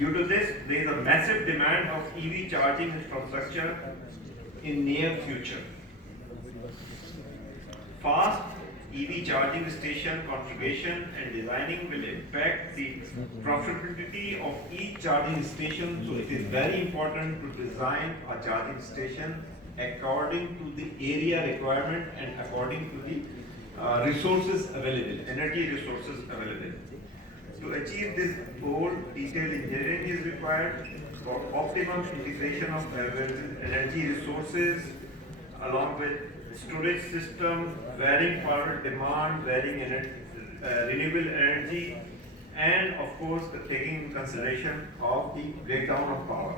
Due to this, there is a massive demand of EV charging infrastructure in near future. Fast EV charging station configuration and designing will impact the profitability of each charging station. So it is very important to design a charging station according to the area requirement and according to the resources available, energy resources available. To achieve this goal, detailed engineering is required for optimum integration of energy resources along with storage system, varying power demand, varying renewable energy, and of course taking into consideration of the breakdown of power.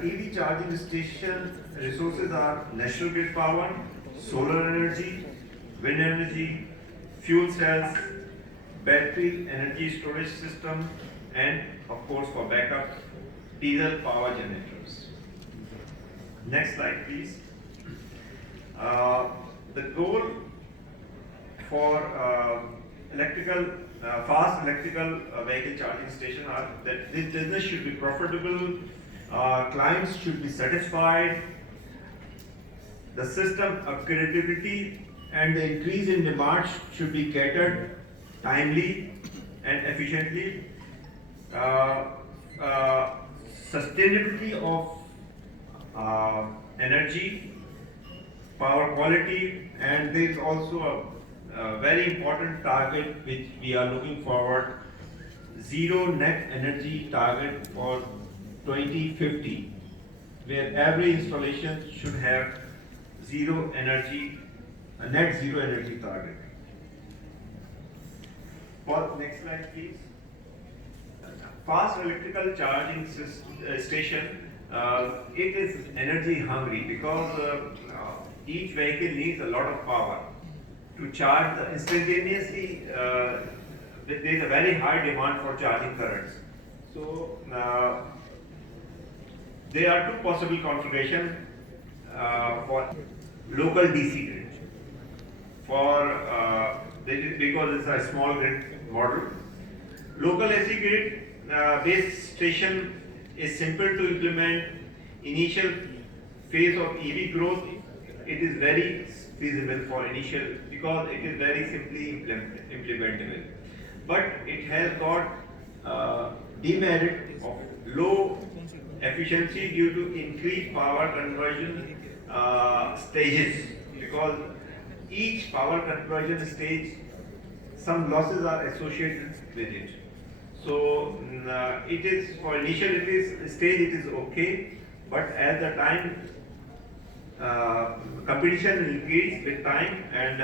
EV charging station resources are national grid power, solar energy, wind energy, fuel cells, battery energy storage system, and of course for backup, diesel power generators. Next slide, please. The goal for fast electrical vehicle charging station are that this business should be profitable, clients should be satisfied, the system upgradability and the increase in demand should be catered timely and efficiently. Sustainability of energy, power quality, and there is also a very important target which we are looking forward, zero net energy target for 2050, where every installation should have zero energy, a net zero energy target. Next slide, please. Fast electrical charging station, it is energy hungry because each vehicle needs a lot of power to charge instantaneously. There is a very high demand for charging currents. So there are two possible configurations for local DC grid. Because it's a small grid model. Local AC grid based station is simple to implement. Initial phase of EV growth, it is very feasible for initial because it is very simply implementable. But it has got demerit of low efficiency due to increased power conversion stages, because each power conversion stage, some losses are associated with it. So it is for initial stage it is okay, but as the time competition will increase with time, and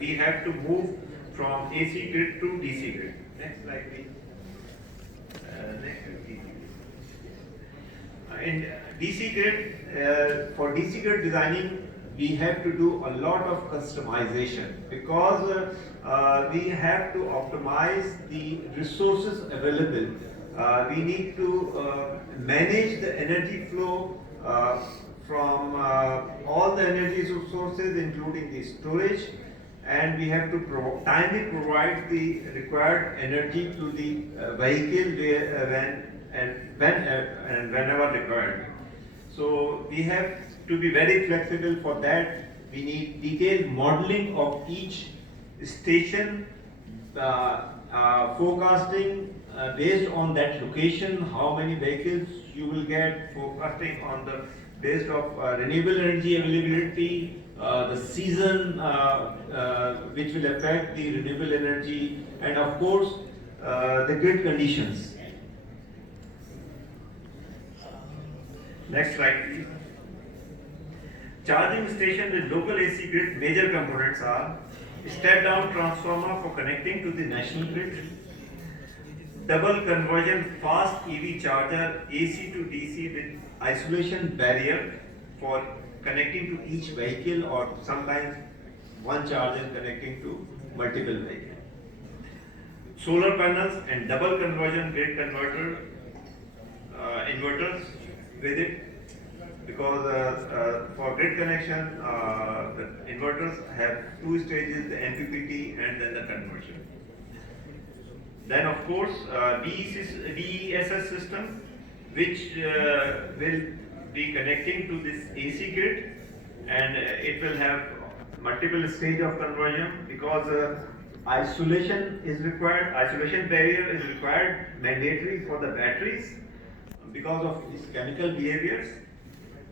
we have to move from AC grid to DC grid. Next slide, please. In DC grid, for DC grid designing, we have to do a lot of customization because we have to optimize the resources available. We need to manage the energy flow from all the energy sources, including the storage, and we have to timely provide the required energy to the vehicle whenever required. So we have to be very flexible. For that, we need detailed modeling of each station, forecasting based on that location, how many vehicles you will get, forecasting on the based of renewable energy availability, the season which will affect the renewable energy, and of course the grid conditions. Next slide, please. Charging station with local AC grid major components are step-down transformer for connecting to the national grid, double conversion fast EV charger AC to DC with isolation barrier for connecting to each vehicle, or sometimes one charger connecting to multiple vehicles. Solar panels and double conversion grid converter inverters with it, because for grid connection the inverters have two stages, the MPPT and then the conversion. Then of course BESS system, which will be connecting to this AC grid, and it will have multiple stage of conversion, because isolation is required, isolation barrier is required, mandatory for the batteries because of its chemical behaviors,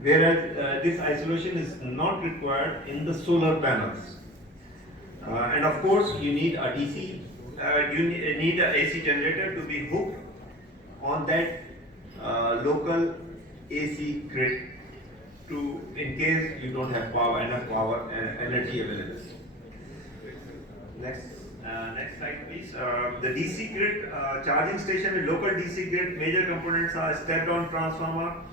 whereas this isolation is not required in the solar panels. And of course, you need a DC, you need an AC generator to be hooked on that local AC grid, to in case you don't have enough power energy available. Next slide, please. The DC grid charging station with local DC grid major components are step-down transformer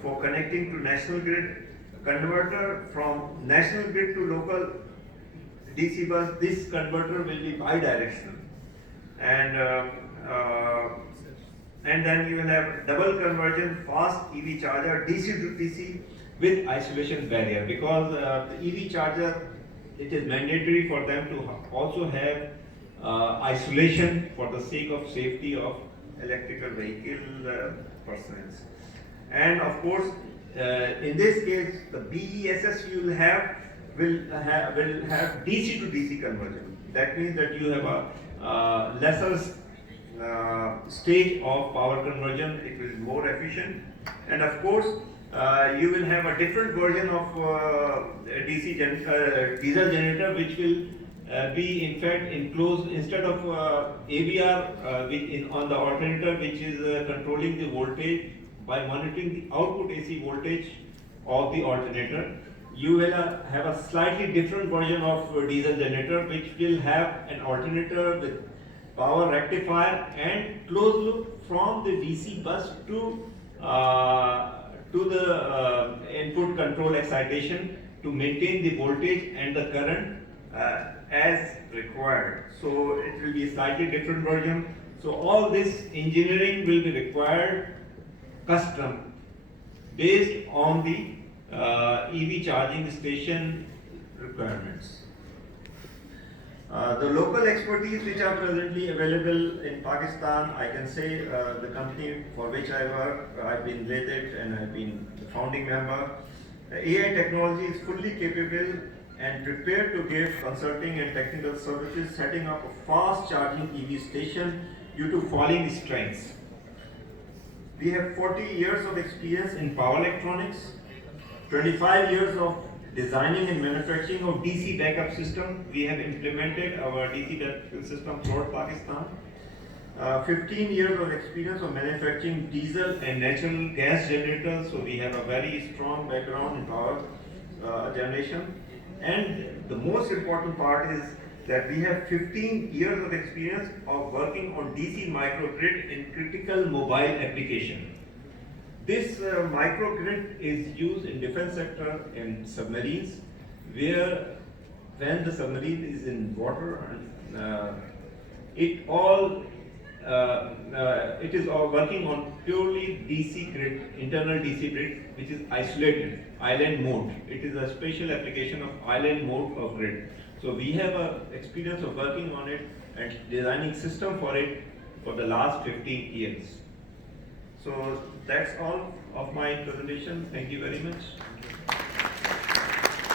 for connecting to national grid, converter from national grid to local DC bus. This converter will be bi-directional, and then you will have double conversion fast EV charger DC to DC with isolation barrier, because the EV charger, it is mandatory for them to also have isolation for the sake of safety of electrical vehicle persons. And of course, in this case, the BESS you will have DC to DC conversion. That means that you have a lesser stage of power conversion. It will be more efficient, and of course, you will have a different version of diesel generator, which will be in fact enclosed instead of AVR on the alternator, which is controlling the voltage by monitoring the output AC voltage of the alternator. You will have a slightly different version of diesel generator, which will have an alternator with power rectifier and closed loop from the DC bus to the input control excitation to maintain the voltage and the current as required. So it will be a slightly different version. So all this engineering will be required custom based on the EV charging station requirements. The local expertise which are presently available in Pakistan, I can say the company for which I work, I've been with it and I've been the founding member. AI technology is fully capable and prepared to give consulting and technical services, setting up a fast charging EV station due to following strengths. We have 40 years of experience in power electronics, 25 years of designing and manufacturing of DC backup system. We have implemented our DC backup system throughout Pakistan. 15 years of experience of manufacturing diesel and natural gas generators. So we have a very strong background in power generation. And the most important part is that we have 15 years of experience of working on DC microgrid in critical mobile application. This microgrid is used in defense sector and submarines, where when the submarine is in water, it is all working on purely DC grid, internal DC grid, which is isolated, island mode. It is a special application of island mode of grid. So we have experience of working on it and designing system for it for the last 15 years. So that's all of my presentation. Thank you very much.